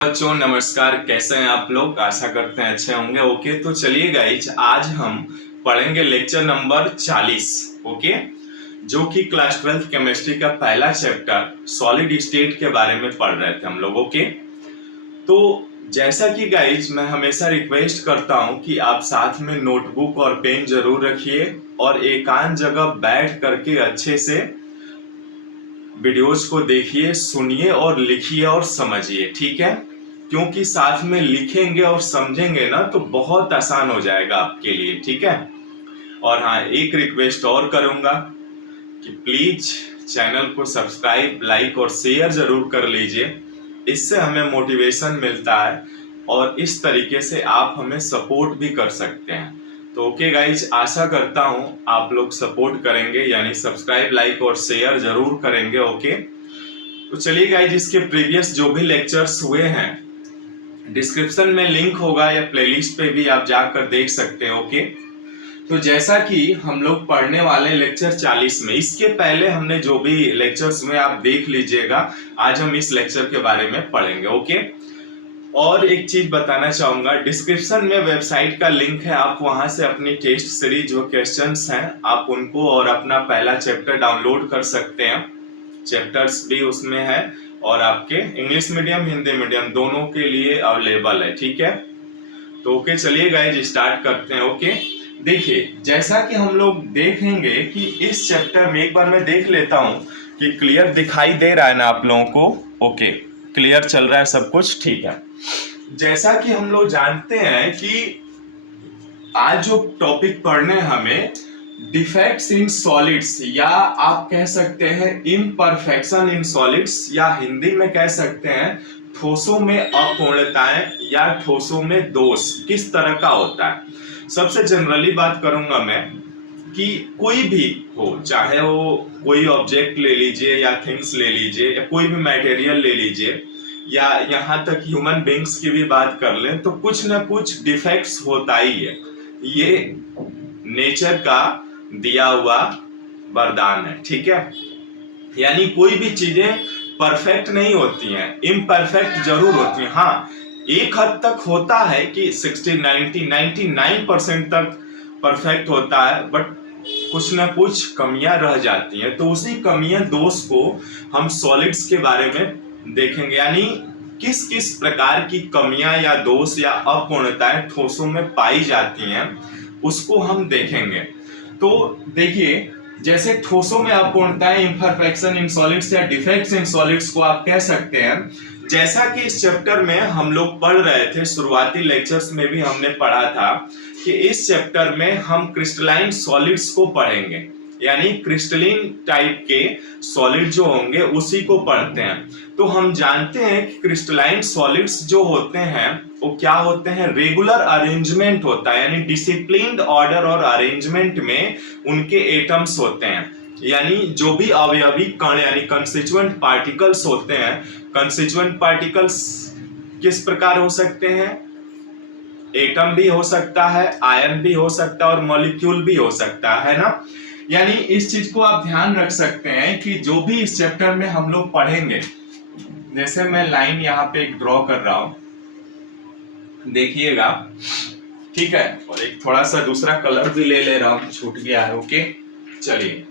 बच्चों नमस्कार, कैसे हैं आप लोग। आशा करते हैं अच्छे होंगे। ओके, तो चलिए गाइज, आज हम पढ़ेंगे लेक्चर नंबर 40। ओके, जो कि क्लास 12 केमिस्ट्री का पहला चैप्टर सॉलिड स्टेट के बारे में पढ़ रहे थे हम लोग। ओके, तो जैसा कि गाइज मैं हमेशा रिक्वेस्ट करता हूं कि आप साथ में नोटबुक और पेन जरूर रखिए और एकांत जगह बैठ करके अच्छे से वीडियोज को देखिए, सुनिए और लिखिए और समझिए। ठीक है, क्योंकि साथ में लिखेंगे और समझेंगे ना तो बहुत आसान हो जाएगा आपके लिए। ठीक है, और हाँ, एक रिक्वेस्ट और करूंगा कि प्लीज चैनल को सब्सक्राइब, लाइक और शेयर जरूर कर लीजिए। इससे हमें मोटिवेशन मिलता है और इस तरीके से आप हमें सपोर्ट भी कर सकते हैं। तो ओके गाइज, आशा करता हूं आप लोग सपोर्ट करेंगे, यानी सब्सक्राइब, लाइक और शेयर जरूर करेंगे। ओके, तो चलिए गाइज, इसके प्रीवियस जो भी लेक्चर्स हुए हैं डिस्क्रिप्शन में लिंक होगा या प्लेलिस्ट पे भी आप जाकर देख सकते हैं। ओके, तो जैसा कि हम लोग पढ़ने वाले लेक्चर 40 में, इसके पहले हमने जो भी लेक्चर्स में आप देख लीजिएगा, आज हम इस लेक्चर के बारे में पढ़ेंगे। ओके, और एक चीज बताना चाहूंगा, डिस्क्रिप्शन में वेबसाइट का लिंक है, आप वहां से अपनी टेस्ट सीरीज जो क्वेश्चंस हैं आप उनको और अपना पहला चैप्टर डाउनलोड कर सकते हैं। चैप्टर्स भी उसमें है और आपके इंग्लिश मीडियम, हिंदी मीडियम दोनों के लिए अवेलेबल है। ठीक है, तो ओके, चलिए गाइज स्टार्ट करते हैं। ओके, देखिए, जैसा कि हम लोग देखेंगे कि इस चैप्टर में, एक बार मैं देख लेता हूं कि क्लियर दिखाई दे रहा है ना आप लोगों को। ओके, क्लियर चल रहा है सब कुछ, ठीक है। जैसा कि हम लोग जानते हैं कि आज जो टॉपिक पढ़ने हैं हमें, डिफेक्ट्स इन सॉलिड्स, या आप कह सकते हैं इम्परफेक्शन इन सॉलिड्स, या हिंदी में कह सकते हैं ठोसों में अपूर्णताएं या ठोसों में दोष किस तरह का होता है। सबसे जनरली बात करूंगा मैं कि कोई भी हो, चाहे वो कोई ऑब्जेक्ट ले लीजिए या थिंग्स ले लीजिए या कोई भी मटेरियल ले लीजिए, या यहाँ तक ह्यूमन बींग्स की भी बात कर लें, तो कुछ ना कुछ डिफेक्ट्स होता ही है। ये नेचर का दिया हुआ वरदान है। ठीक है, यानी कोई भी चीजें परफेक्ट नहीं होती हैं, इम्परफेक्ट जरूर होती हैं। हाँ, एक हद तक होता है कि 60, 90, 99% तक परफेक्ट होता है, बट कुछ ना कुछ कमियां रह जाती हैं। तो उसी कमियां, दोष को हम सॉलिड्स के बारे में देखेंगे, यानी किस किस प्रकार की कमियां या दोष या अपूर्णताएं ठोसों में पाई जाती हैं उसको हम देखेंगे। तो देखिए, जैसे ठोसों में अपूर्णताएं, इम्परफेक्शन इन सॉलिड्स या डिफेक्ट्स इन सॉलिड्स को आप कह सकते हैं। जैसा कि इस चैप्टर में हम लोग पढ़ रहे थे, शुरुआती लेक्चर्स में भी हमने पढ़ा था कि इस चैप्टर में हम क्रिस्टलाइन सॉलिड्स को पढ़ेंगे, यानी क्रिस्टलिन टाइप के सॉलिड जो होंगे उसी को पढ़ते हैं। तो हम जानते हैं कि क्रिस्टलाइन सॉलिड्स जो होते हैं वो क्या होते हैं, रेगुलर अरेंजमेंट होता है, यानी डिसिप्लिन्ड ऑर्डर और अरेंजमेंट में उनके एटम्स होते हैं, यानी जो भी अवयवी कण यानी कंस्टिट्यूएंट पार्टिकल्स होते हैं। कंस्टिट्यूएंट पार्टिकल्स किस प्रकार हो सकते हैं, एटम भी हो सकता है, आयन भी हो सकता है और मॉलिक्यूल भी हो सकता है ना। यानी इस चीज को आप ध्यान रख सकते हैं कि जो भी इस चैप्टर में हम लोग पढ़ेंगे, जैसे मैं लाइन यहाँ पे एक ड्रॉ कर रहा हूं, देखिएगा, ठीक है, और एक थोड़ा सा दूसरा कलर भी ले रहा हूं, छूट गया है। ओके, चलिए,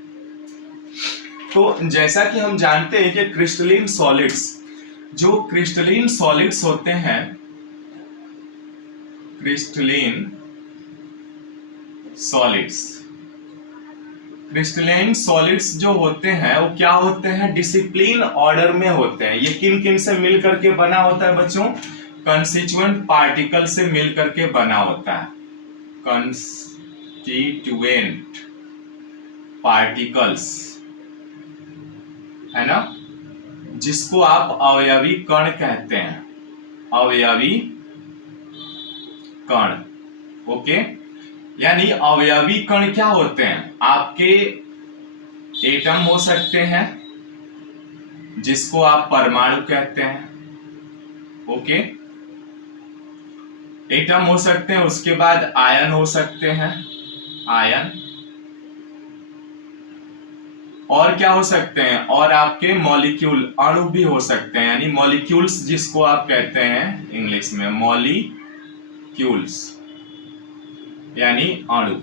तो जैसा कि हम जानते हैं कि क्रिस्टलिन सॉलिड्स, जो क्रिस्टलिन सॉलिड्स होते हैं, क्रिस्टलिन सॉलिड्स, क्रिस्टलाइन सॉलिड्स जो होते हैं वो क्या होते हैं, डिसिप्लिन ऑर्डर में होते हैं। ये किन किन से मिल करके बना होता है बच्चों, कंस्टिट्यूएंट पार्टिकल से मिल करके बना होता है। कंस्टिट्यूएंट पार्टिकल्स, है ना, जिसको आप अवयवी कण कहते हैं, अवयवी कण। ओके, यानी अवयवी कण क्या होते हैं, आपके एटम हो सकते हैं जिसको आप परमाणु कहते हैं। ओके, एटम हो सकते हैं, उसके बाद आयन हो सकते हैं, आयन, और क्या हो सकते हैं, और आपके मॉलिक्यूल अणु भी हो सकते हैं, यानी मॉलिक्यूल्स जिसको आप कहते हैं इंग्लिश में मॉलिक्यूल्स यानी अणु।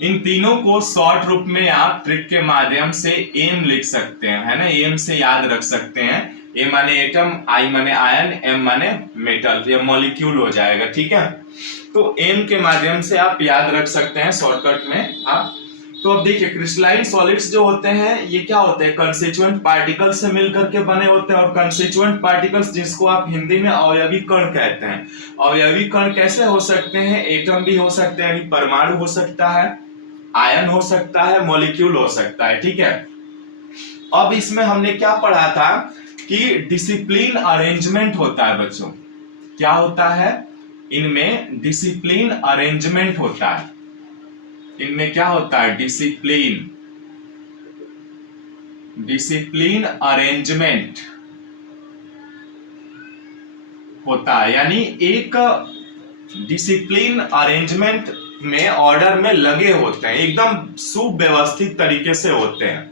इन तीनों को शॉर्ट रूप में आप ट्रिक के माध्यम से एम लिख सकते हैं, है ना, एम से याद रख सकते हैं। ए माने एटम, आई माने आयन, एम माने मेटल, ये मॉलिक्यूल हो जाएगा, ठीक है। तो एम के माध्यम से आप याद रख सकते हैं शॉर्टकट में आप। तो अब देखिए क्रिस्टलाइन सॉलिड्स जो होते हैं ये क्या होते हैं, कंस्टिट्यूएंट पार्टिकल्स से मिलकर के बने होते हैं। और कंस्टिट्यूएंट पार्टिकल्स जिसको आप हिंदी में अवयवी कण कहते हैं। अवयवी कण कैसे हो सकते हैं, एटम भी हो सकते हैं, यानी परमाणु हो सकता है, आयन हो सकता है, मॉलिक्यूल हो सकता है, ठीक है। अब इसमें हमने क्या पढ़ा था कि डिसिप्लिन अरेंजमेंट होता है बच्चों। क्या होता है, इनमें डिसिप्लिन अरेंजमेंट होता है। इनमें क्या होता है, डिसिप्लिन अरेंजमेंट होता है, यानी एक डिसिप्लिन अरेंजमेंट में ऑर्डर में लगे होते हैं, एकदम सुव्यवस्थित तरीके से होते हैं।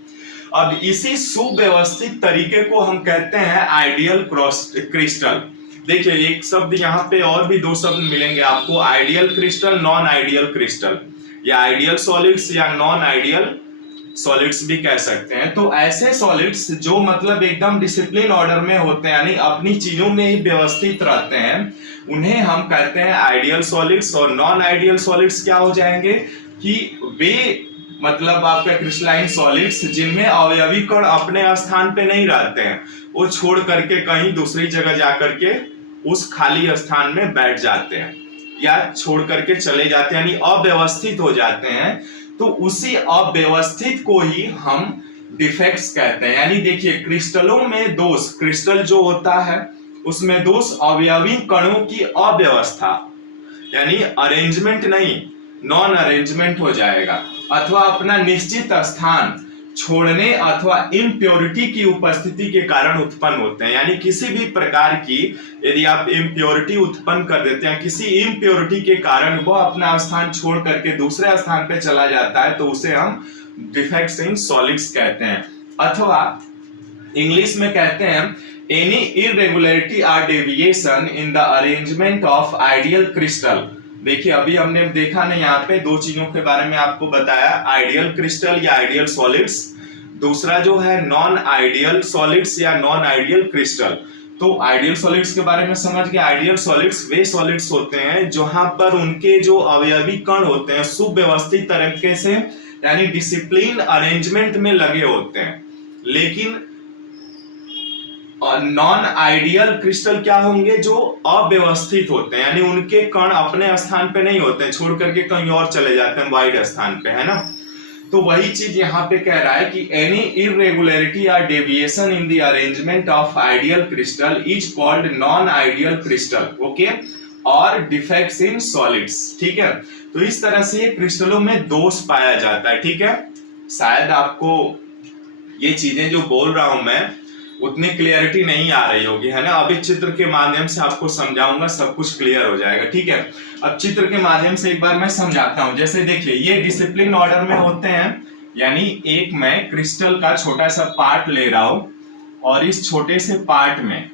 अब इसी सुव्यवस्थित तरीके को हम कहते हैं आइडियल क्रिस्टल। देखिए एक शब्द यहाँ पे और भी दो शब्द मिलेंगे आपको, ideal crystal, non ideal crystal, या आइडियल सॉलिड्स या नॉन आइडियल सॉलिड्स भी कह सकते हैं। तो ऐसे सॉलिड्स जो मतलब एकदम डिसिप्लिन ऑर्डर में होते हैं, यानी अपनी चीजों में ही व्यवस्थित रहते हैं, उन्हें हम कहते हैं आइडियल सॉलिड्स। और नॉन आइडियल सॉलिड्स क्या हो जाएंगे कि वे मतलब आपके क्रिस्टलाइन सॉलिड्स जिनमें अवयवी कण अपने स्थान पे नहीं रहते हैं, वो छोड़ करके कहीं दूसरी जगह जाकर के उस खाली स्थान में बैठ जाते हैं या छोड़ करके चले जाते हैं, यानी अव्यवस्थित हो जाते हैं। तो उसी अव्यवस्थित को ही हम डिफेक्ट्स कहते हैं। यानी देखिए क्रिस्टलों में दोष, क्रिस्टल जो होता है उसमें दोष अवयवी कणों की अव्यवस्था, यानी अरेंजमेंट नहीं, नॉन अरेंजमेंट हो जाएगा, अथवा अपना निश्चित स्थान छोड़ने अथवा इम्प्योरिटी की उपस्थिति के कारण उत्पन्न होते हैं। यानी किसी भी प्रकार की यदि आप इम्प्योरिटी उत्पन्न कर देते हैं, किसी इम्प्योरिटी के कारण वो अपना स्थान छोड़ करके दूसरे स्थान पे चला जाता है, तो उसे हम डिफेक्ट्स इन सॉलिड्स कहते हैं। अथवा इंग्लिश में कहते हैं any irregularity or deviation in the arrangement of ideal crystal. देखिए अभी हमने देखा ना यहाँ पे दो चीजों के बारे में आपको बताया, आइडियल क्रिस्टल या आइडियल सॉलिड्स, दूसरा जो है नॉन आइडियल सॉलिड्स या नॉन आइडियल क्रिस्टल। तो आइडियल सॉलिड्स के बारे में समझ गए। आइडियल सॉलिड्स वे सॉलिड्स होते हैं जहां पर उनके जो अवयवी कण होते हैं सुव्यवस्थित तरीके से यानी डिसिप्लिन अरेंजमेंट में लगे होते हैं। लेकिन नॉन आइडियल क्रिस्टल क्या होंगे, जो अव्यवस्थित होते हैं, यानी उनके कण अपने स्थान पे नहीं होते हैं, छोड़ करके कहीं और चले जाते हैं वाइड स्थान पे, है ना। तो वही चीज यहाँ पे कह रहा है कि एनी इरेगुलरिटी या deviation in the arrangement of ideal crystal is called non ideal crystal, okay, और डिफेक्ट्स इन सॉलिड्स, ठीक है। तो इस तरह से क्रिस्टलों में दोष पाया जाता है, ठीक है। शायद आपको ये चीजें जो बोल रहा हूं मैं उतनी क्लियरिटी नहीं आ रही होगी, है ना। अभी चित्र के माध्यम से आपको समझाऊंगा, सब कुछ क्लियर हो जाएगा, ठीक है। अब चित्र के माध्यम से एक बार मैं समझाता हूं। जैसे देखिए ये डिसिप्लिन ऑर्डर में होते हैं, यानी एक मैं क्रिस्टल का छोटा सा पार्ट ले रहा हूं और इस छोटे से पार्ट में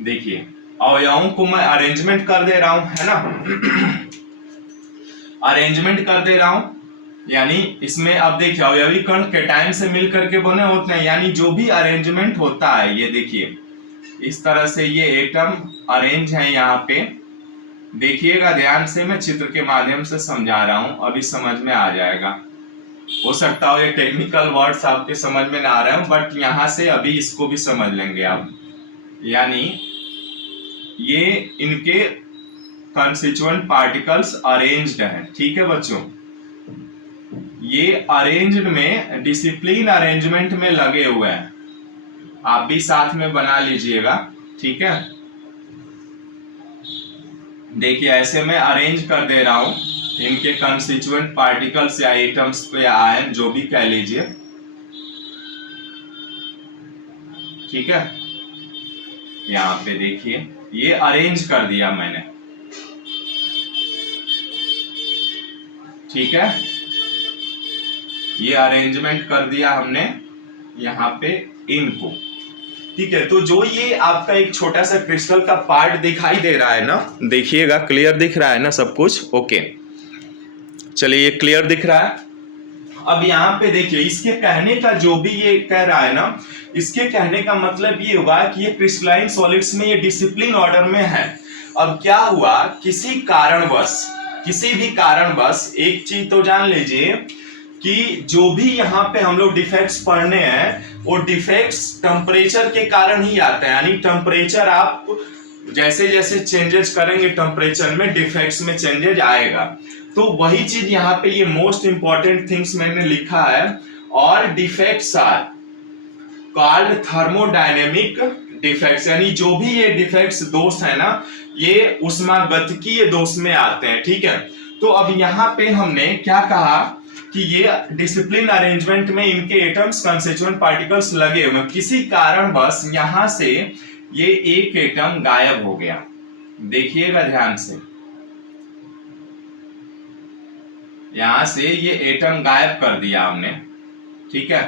देखिए अवयवों को मैं अरेंजमेंट कर दे रहा हूं, है ना, अरेंजमेंट कर दे रहा हूं। यानी इसमें अब देखिए अवयवी कण कैटायन से मिलकर के बने होते हैं, यानी जो भी अरेंजमेंट होता है, ये देखिए इस तरह से ये एटम अरेंज है यहाँ पे। देखिएगा ध्यान से, मैं चित्र के माध्यम से समझा रहा हूं, अभी समझ में आ जाएगा। हो सकता हो ये टेक्निकल वर्ड्स आपके समझ में ना आ रहे हो, बट यहाँ से अभी इसको भी समझ लेंगे आप। यानी ये इनके कंस्टिट्यूएंट पार्टिकल्स अरेंज्ड हैं, ठीक है बच्चों। ये अरेंज्ड में डिसिप्लिन अरेंजमेंट में लगे हुए हैं, आप भी साथ में बना लीजिएगा, ठीक है। देखिए ऐसे मैं अरेंज कर दे रहा हूं इनके कंस्टिट्यूएंट पार्टिकल्स या एटम्स को या आयन जो भी कह लीजिए, ठीक है। यहां पे देखिए ये अरेंज कर दिया मैंने, ठीक है। ये अरेंजमेंट कर दिया हमने यहाँ पे इनको, ठीक है। तो जो ये आपका एक छोटा सा क्रिस्टल का पार्ट दिखाई दे रहा है ना, देखिएगा क्लियर दिख रहा है ना सब कुछ, ओके। चलिए ये क्लियर दिख रहा है। अब यहाँ पे देखिए इसके कहने का जो भी ये कह रहा है ना, इसके कहने का मतलब ये हुआ कि ये क्रिस्टलाइन सॉलिड्स में ये डिसिप्लिन ऑर्डर में है। अब क्या हुआ, किसी भी कारणवश एक चीज तो जान लीजिए कि जो भी यहाँ पे हम लोग डिफेक्ट्स पढ़ने हैं वो डिफेक्ट्स टेम्परेचर के कारण ही आते हैं। यानी टेम्परेचर आप जैसे जैसे चेंजेस करेंगे टेम्परेचर में डिफेक्ट्स में चेंजेस आएगा। तो वही चीज यहाँ पे ये मोस्ट इंपॉर्टेंट थिंग्स मैंने लिखा है, और defects are called thermodynamic defects. यानी जो भी ये डिफेक्ट्स दोष है ना, ये ऊष्मागतिकीय दोष में आते हैं, ठीक है। तो अब यहाँ पे हमने क्या कहा कि ये डिसिप्लिन अरेंजमेंट में इनके एटम्स कंस्टिट्यूएंट पार्टिकल्स लगे हुए, किसी कारणवश यहां से ये एक एटम गायब हो गया। देखिएगा ध्यान से, यहां से ये एटम गायब कर दिया हमने, ठीक है।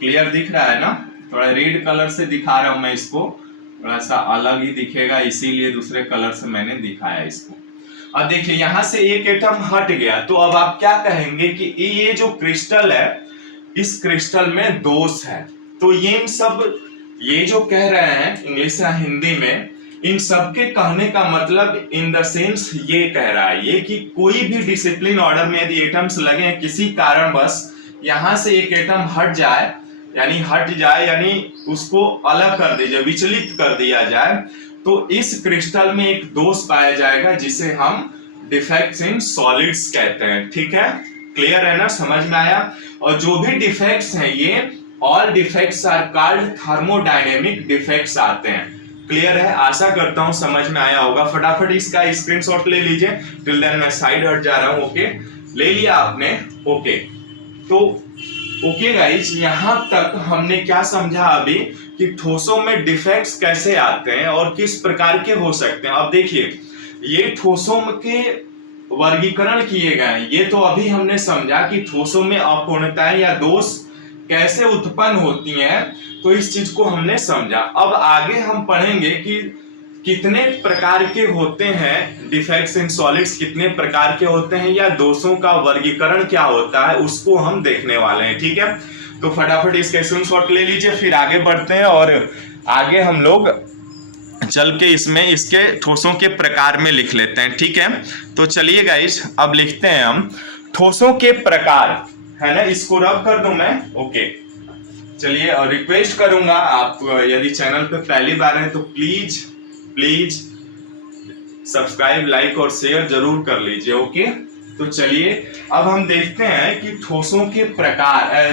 क्लियर दिख रहा है ना, थोड़ा रेड कलर से दिखा रहा हूं मैं इसको, थोड़ा सा अलग ही दिखेगा इसीलिए दूसरे कलर से मैंने दिखाया इसको। अब देखिए यहां से एक एटम हट गया, तो अब आप क्या कहेंगे कि ये जो क्रिस्टल है इस क्रिस्टल में दोष है। तो ये जो कह रहे हैं इंग्लिश या हिंदी में, इन सब के कहने का मतलब इन द सेंस ये कह रहा है ये कि कोई भी डिसिप्लिन ऑर्डर में यदि एटम्स लगे किसी कारणवश यहां से एक एटम हट जाए यानी उसको अलग कर दिया, विचलित कर दिया जाए, तो इस क्रिस्टल में एक दोष पाया जाएगा जिसे हम डिफेक्ट्स इन सॉलिड्स कहते हैं, ठीक है। क्लियर है ना, समझ में आया। और जो भी डिफेक्ट्स हैं ये all defects are called thermodynamic defects आते हैं। क्लियर है, आशा करता हूं समझ में आया होगा। फटाफट इसका स्क्रीनशॉट ले लीजिए। टिल देन मैं साइड हट जा रहा हूं, ओके। ले लिया आपने, ओके। तो ओके गाइस, यहां तक हमने क्या समझा अभी कि ठोसों में डिफेक्ट्स कैसे आते हैं और किस प्रकार के हो सकते हैं। अब देखिए ये ठोसों के वर्गीकरण किए गए, ये तो अभी हमने समझा कि ठोसों में अपूर्णताएं या दोष कैसे उत्पन्न होती हैं, तो इस चीज को हमने समझा। अब आगे हम पढ़ेंगे कि कितने प्रकार के होते हैं डिफेक्ट्स इन सॉलिड्स, कितने प्रकार के होते हैं, या दोषों का वर्गीकरण क्या होता है उसको हम देखने वाले हैं, ठीक है। तो फटाफट इसका स्क्रीनशॉट ले लीजिए, फिर आगे बढ़ते हैं और आगे हम लोग चल के इसके ठोसों के प्रकार में लिख लेते हैं, ठीक है। तो चलिए गाइस अब लिखते हैं हम ठोसों के प्रकार, है ना। इसको रब कर दूं मैं, ओके। चलिए, और रिक्वेस्ट करूंगा आप यदि चैनल पे पहली बार है तो प्लीज सब्सक्राइब, लाइक और शेयर जरूर कर लीजिए, ओके। तो चलिए अब हम देखते हैं कि ठोसों के प्रकार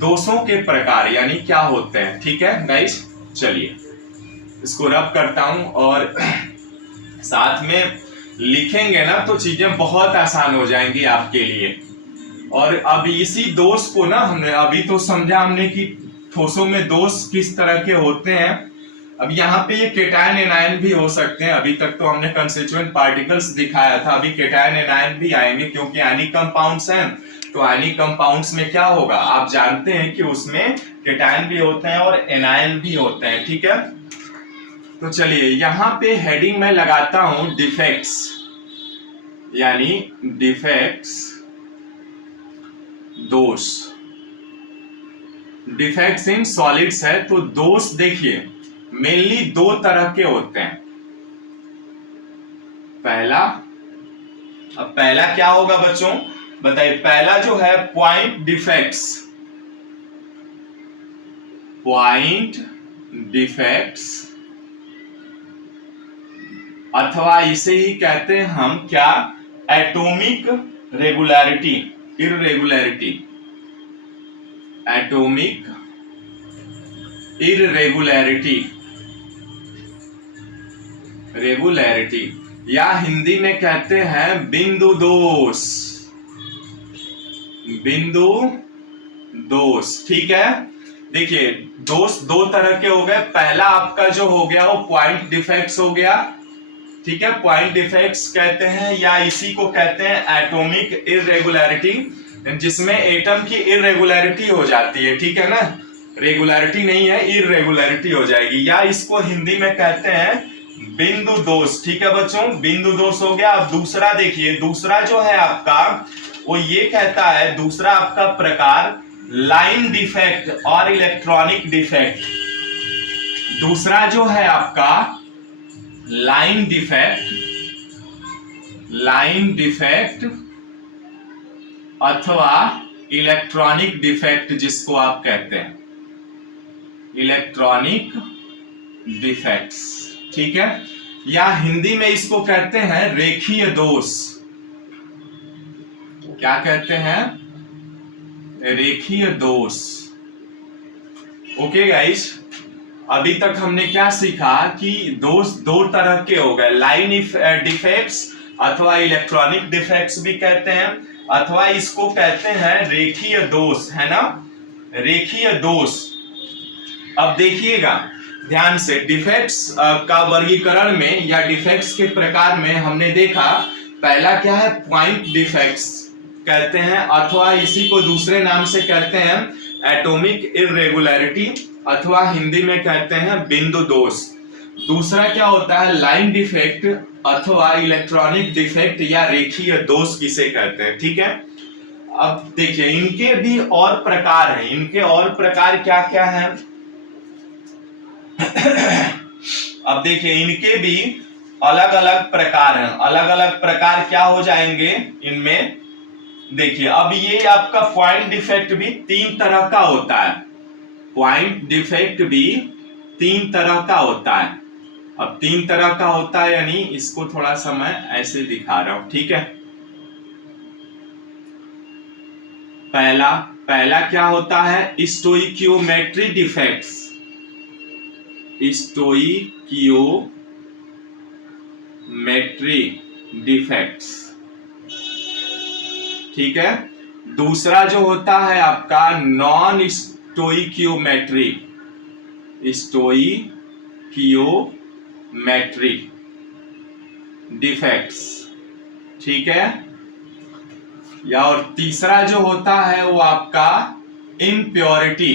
दोषों के प्रकार यानी क्या होते हैं, ठीक है गाइस। चलिए इसको रब करता हूं और साथ में लिखेंगे ना तो चीजें बहुत आसान हो जाएंगी आपके लिए। और अब इसी दोष को ना हमने अभी तो समझा हमने कि ठोसों में दोष किस तरह के होते हैं। अब यहाँ पे ये केटायन एनायन भी हो सकते हैं। अभी तक तो हमने कंस्टिट्यूएंट पार्टिकल्स दिखाया था, अभी केटायन एनायन भी आएंगे क्योंकि आयनिक कंपाउंड्स हैं। तो आयनिक कंपाउंड्स में क्या होगा, आप जानते हैं कि उसमें केटायन भी होते हैं और एनायन भी होते हैं, ठीक है। तो चलिए यहाँ पे हेडिंग में लगाता हूं डिफेक्ट्स, यानी डिफेक्ट्स दोष। डिफेक्ट्स इन सॉलिड्स है तो दोष देखिए मेनली दो तरह के होते हैं। पहला क्या होगा बच्चों बताइए। पहला जो है पॉइंट डिफेक्ट्स अथवा इसे ही कहते हैं हम क्या, एटॉमिक इररेगुलरिटी या हिंदी में कहते हैं बिंदु दोष, ठीक है। देखिए दोष दो तरह के हो गए। पहला आपका जो हो गया वो पॉइंट डिफेक्ट्स हो गया, ठीक है। पॉइंट डिफेक्ट्स कहते हैं या इसी को कहते हैं एटॉमिक इररेगुलरिटी। जिसमें एटम की इरेगुलरिटी हो जाती है, ठीक है ना, रेगुलरिटी नहीं है, इरेगुलरिटी हो जाएगी, या इसको हिंदी में कहते हैं बिंदु दोष। ठीक है बच्चों, बिंदु दोष हो गया। अब दूसरा देखिए, दूसरा जो है आपका वो ये कहता है, दूसरा आपका प्रकार लाइन डिफेक्ट और इलेक्ट्रॉनिक डिफेक्ट। दूसरा जो है आपका लाइन डिफेक्ट अथवा इलेक्ट्रॉनिक डिफेक्ट, जिसको आप कहते हैं इलेक्ट्रॉनिक डिफेक्ट्स, ठीक है, या हिंदी में इसको कहते हैं रेखीय दोष। क्या कहते हैं? रेखीय दोष। ओके गाइस, अभी तक हमने क्या सीखा कि दोष दो तरह के हो गए, लाइन डिफेक्ट्स अथवा इलेक्ट्रॉनिक डिफेक्ट्स भी कहते हैं, अथवा इसको कहते हैं रेखीय दोष, है ना, रेखीय दोष। अब देखिएगा ध्यान से, डिफेक्ट्स का वर्गीकरण में या डिफेक्ट्स के प्रकार में हमने देखा, पहला क्या है, पॉइंट डिफेक्ट्स कहते हैं, अथवा इसी को दूसरे नाम से कहते हैं एटॉमिक इरेगुलरिटी, अथवा हिंदी में कहते हैं बिंदु दोष। दूसरा क्या होता है, लाइन डिफेक्ट अथवा इलेक्ट्रॉनिक डिफेक्ट या रेखीय दोष किसे कहते हैं, ठीक है। अब देखिए इनके भी और प्रकार हैं, इनके और प्रकार क्या क्या हैं अब देखिए इनके भी अलग अलग प्रकार हैं, अलग अलग प्रकार क्या हो जाएंगे इनमें। देखिए अब ये आपका पॉइंट डिफेक्ट भी 3 तरह का होता है, पॉइंट डिफेक्ट भी 3 तरह का होता है। अब 3 तरह का होता है, यानी इसको थोड़ा सा मैं ऐसे दिखा रहा हूं, ठीक है। पहला क्या होता है, स्टोइकियोमेट्री डिफेक्ट्स, स्टोइकियोमेट्री डिफेक्ट्स, ठीक है। दूसरा जो होता है आपका नॉन स्टोइकियोमेट्री डिफेक्ट्स, ठीक है। या और तीसरा जो होता है वो आपका इम्प्योरिटी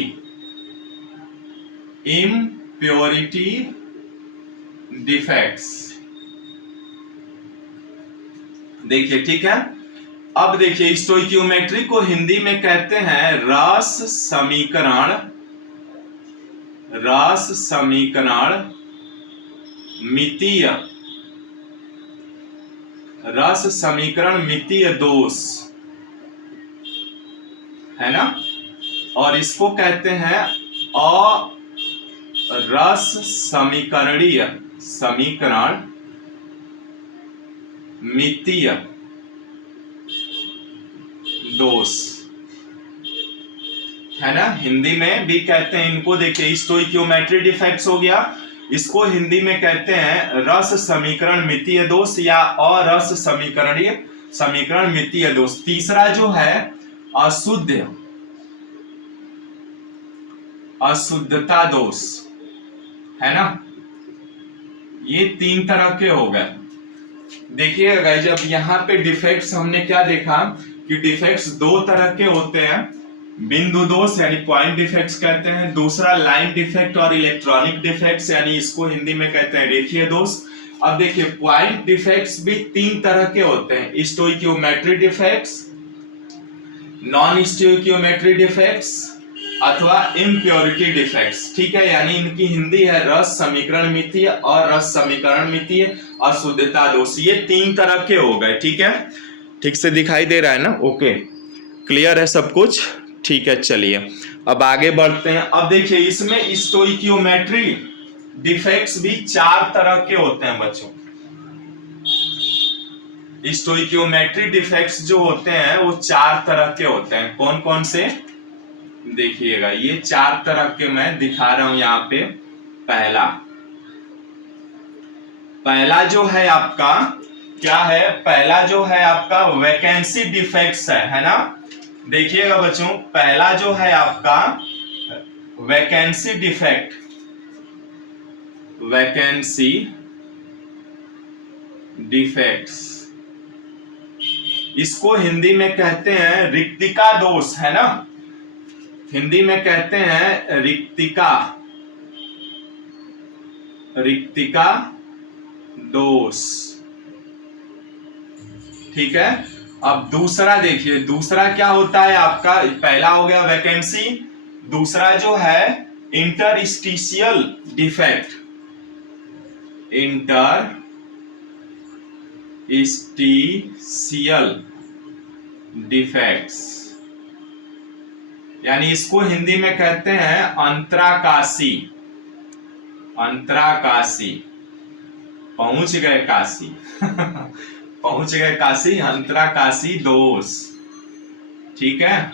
डिफेक्ट्स, देखिए, ठीक है। अब देखिए स्टोइकियोमेट्री को हिंदी में कहते हैं रस समीकरण मितीय दोष, है ना, और इसको कहते हैं रस समीकरण मितीय दोष, है ना, हिंदी में भी कहते हैं इनको। देखिए स्टोइकियोमेट्री डिफेक्ट्स हो गया, इसको हिंदी में कहते हैं रस समीकरण मितीय दोष या अरस समीकरण मितीय दोष। तीसरा जो है अशुद्धता दोष, है ना, ये 3 तरह के हो गए। देखिए गाइस, जब यहाँ पे डिफेक्ट्स हमने क्या देखा कि डिफेक्ट्स 2 तरह के होते हैं, बिंदु दोष यानी पॉइंट डिफेक्ट्स कहते हैं, दूसरा लाइन डिफेक्ट और इलेक्ट्रॉनिक डिफेक्ट्स यानी इसको हिंदी में कहते हैं रेखीय दोष। अब देखिए पॉइंट डिफेक्ट्स भी 3 तरह के होते हैं, stoichiometry defects, non stoichiometry defects अथवा इम्प्योरिटी डिफेक्ट्स, ठीक है। यानी इनकी हिंदी है रस समीकरण मितीय और रस समीकरण मितीय अशुद्धता दोष। ये 3 तरह के हो गए, ठीक है। ठीक से दिखाई दे रहा है ना? ओके, क्लियर है सब कुछ? ठीक है, चलिए अब आगे बढ़ते हैं। अब देखिए इसमें स्टोइकियोमेट्री डिफेक्ट्स भी 4 तरह के होते हैं बच्चों। स्टोइकियोमेट्री डिफेक्ट्स जो होते हैं वो 4 तरह के होते हैं। कौन कौन से? देखिएगा, ये 4 तरह के मैं दिखा रहा हूं यहाँ पे। पहला जो है आपका क्या है? पहला जो है आपका वैकेंसी डिफेक्ट्स है ना। देखिएगा बच्चों, पहला जो है आपका वैकेंसी डिफेक्ट्स, इसको हिंदी में कहते हैं रिक्तिका दोष, है ना, हिंदी में कहते हैं रिक्तिका दोष, ठीक है। अब दूसरा देखिए, दूसरा क्या होता है आपका, पहला हो गया वैकेंसी, दूसरा जो है इंटरस्टिशियल डिफेक्ट, इंटरस्टिशियल डिफेक्ट्स, यानी इसको हिंदी में कहते हैं अंतराकाशी, अंतराकाशी, पहुंच गए काशी पहुंच गए काशी, अंतराकाशी दोष, ठीक है।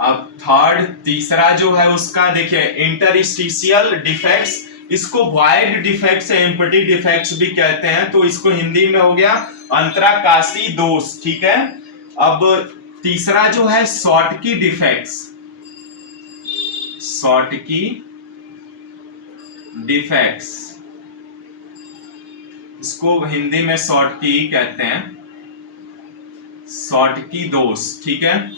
अब थर्ड, तीसरा जो है उसका देखिए इंटरस्टिशियल डिफेक्ट्स, इसको वॉइड डिफेक्ट्स या एम्प्टी डिफेक्ट्स भी कहते हैं, तो इसको हिंदी में हो गया अंतराकाशी दोष, ठीक है। अब तीसरा जो है शॉर्टकी डिफेक्ट्स, शॉर्टकी डिफेक्ट्स, इसको हिंदी में शॉर्टकी कहते हैं, शॉर्टकी दोष, ठीक है।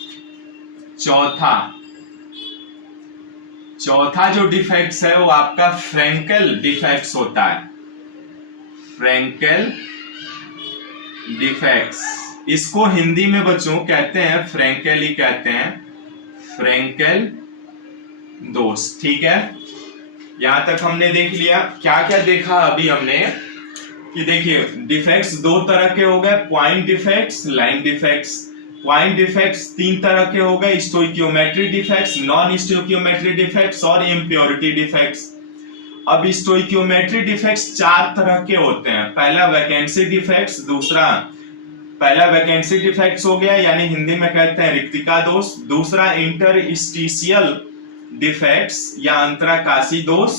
चौथा जो डिफेक्ट्स है वो आपका फ्रैंकेल डिफेक्ट्स होता है, फ्रैंकेल डिफेक्ट्स, इसको हिंदी में बच्चों कहते हैं फ्रैंकेल ही कहते हैं, फ्रैंकेल दोष, ठीक है। यहां तक हमने देख लिया, क्या क्या देखा अभी हमने कि देखिए डिफेक्ट्स दो तरह के हो गए, point defects, line defects. Point defects तीन तरह के हो गए, stoichiometry defects, non stoichiometry defects और इम्प्योरिटी डिफेक्ट्स। अब स्टोइकियोमेट्री डिफेक्ट्स चार तरह के होते हैं, पहला वैकेंसी डिफेक्ट्स, दूसरा पहला वैकेंसी डिफेक्ट्स हो गया यानी हिंदी में कहते हैं रिक्तिका दोष, दूसरा इंटरस्टिशियल डिफेक्ट्स या अंतराकाशी दोष,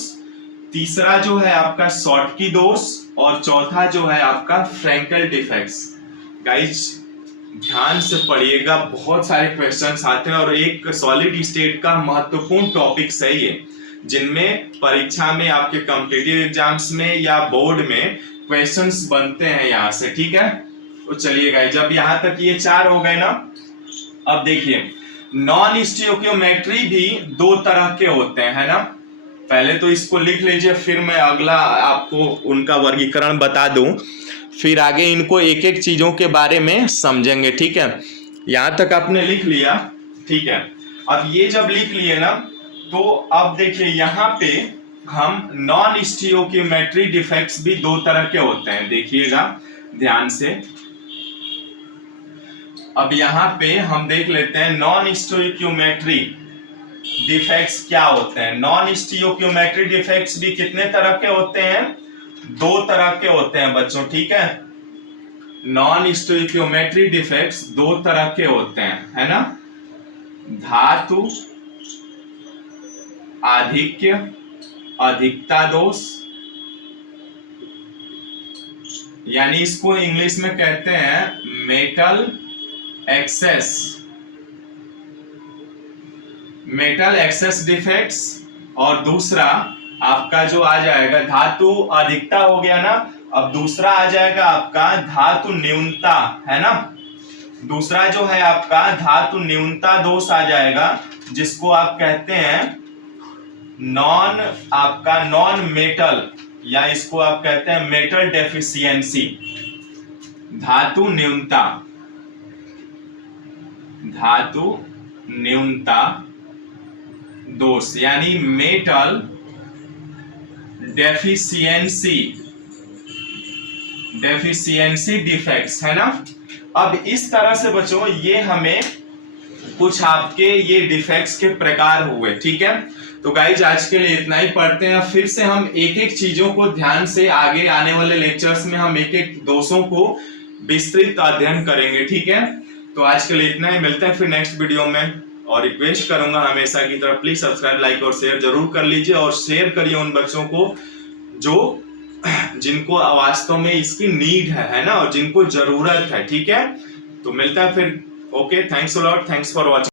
तीसरा जो है आपका शॉर्टकी दोष और चौथा जो है आपका फ्रैंकेल डिफेक्ट्स। गाइज ध्यान से पढ़िएगा, बहुत सारे क्वेश्चंस आते हैं और एक सॉलिड स्टेट का महत्वपूर्ण टॉपिक है ये, जिनमें परीक्षा में आपके कॉम्पिटिटिव एग्जाम्स में या बोर्ड में क्वेश्चंस बनते हैं यहाँ से, ठीक है। तो चलिए गाइज, जब यहाँ तक ये चार हो गए ना, अब देखिए नॉन स्टोइकियोमेट्री भी दो तरह के होते हैं, है ना। पहले तो इसको लिख लीजिए, फिर मैं अगला आपको उनका वर्गीकरण बता दूं, फिर आगे इनको एक एक चीजों के बारे में समझेंगे, ठीक है। यहां तक आपने लिख लिया, ठीक है। अब ये जब लिख लिए ना, तो अब देखिए यहाँ पे हम नॉन स्टोइकियोमेट्री डिफेक्ट्स भी दो तरह के होते हैं, देखिएगा ध्यान से। अब यहाँ पे हम देख लेते हैं नॉन स्टोइकियोमेट्री डिफेक्ट्स क्या होते हैं। नॉन स्टोइकियोमेट्री डिफेक्ट्स भी कितने तरह के होते हैं, दो तरह के होते हैं बच्चों, ठीक है। नॉन स्टोइकियोमेट्री डिफेक्ट्स दो तरह के होते हैं, है ना। धातु आधिक्य अधिकता दोष, यानी इसको इंग्लिश में कहते हैं मेटल एक्सेस डिफेक्ट्स, और दूसरा आपका जो आ जाएगा धातु अधिकता हो गया ना, अब दूसरा आ जाएगा आपका धातु न्यूनता, है ना। दूसरा जो है आपका धातु न्यूनता दोष आ जाएगा, जिसको आप कहते हैं नॉन मेटल, या इसको आप कहते हैं मेटल डेफिशिएंसी, धातु न्यूनता दोष, यानी मेटल डेफिशिएंसी डिफेक्ट्स, है ना। अब इस तरह से बच्चों ये हमें कुछ आपके ये डिफेक्ट्स के प्रकार हुए, ठीक है। तो गाइज आज के लिए इतना ही, पढ़ते हैं फिर से हम एक एक चीजों को ध्यान से, आगे आने वाले लेक्चर्स में हम एक एक दोषों को विस्तृत अध्ययन करेंगे, ठीक है। तो आज के लिए इतना ही, मिलते हैं फिर नेक्स्ट वीडियो में, और रिक्वेस्ट करूंगा हमेशा की तरह प्लीज सब्सक्राइब, लाइक और शेयर जरूर कर लीजिए, और शेयर करिए उन बच्चों को जिनको वास्तव में इसकी नीड है ना, और जिनको जरूरत है, ठीक है। तो मिलता है फिर, okay, thanks a lot, thanks for watching.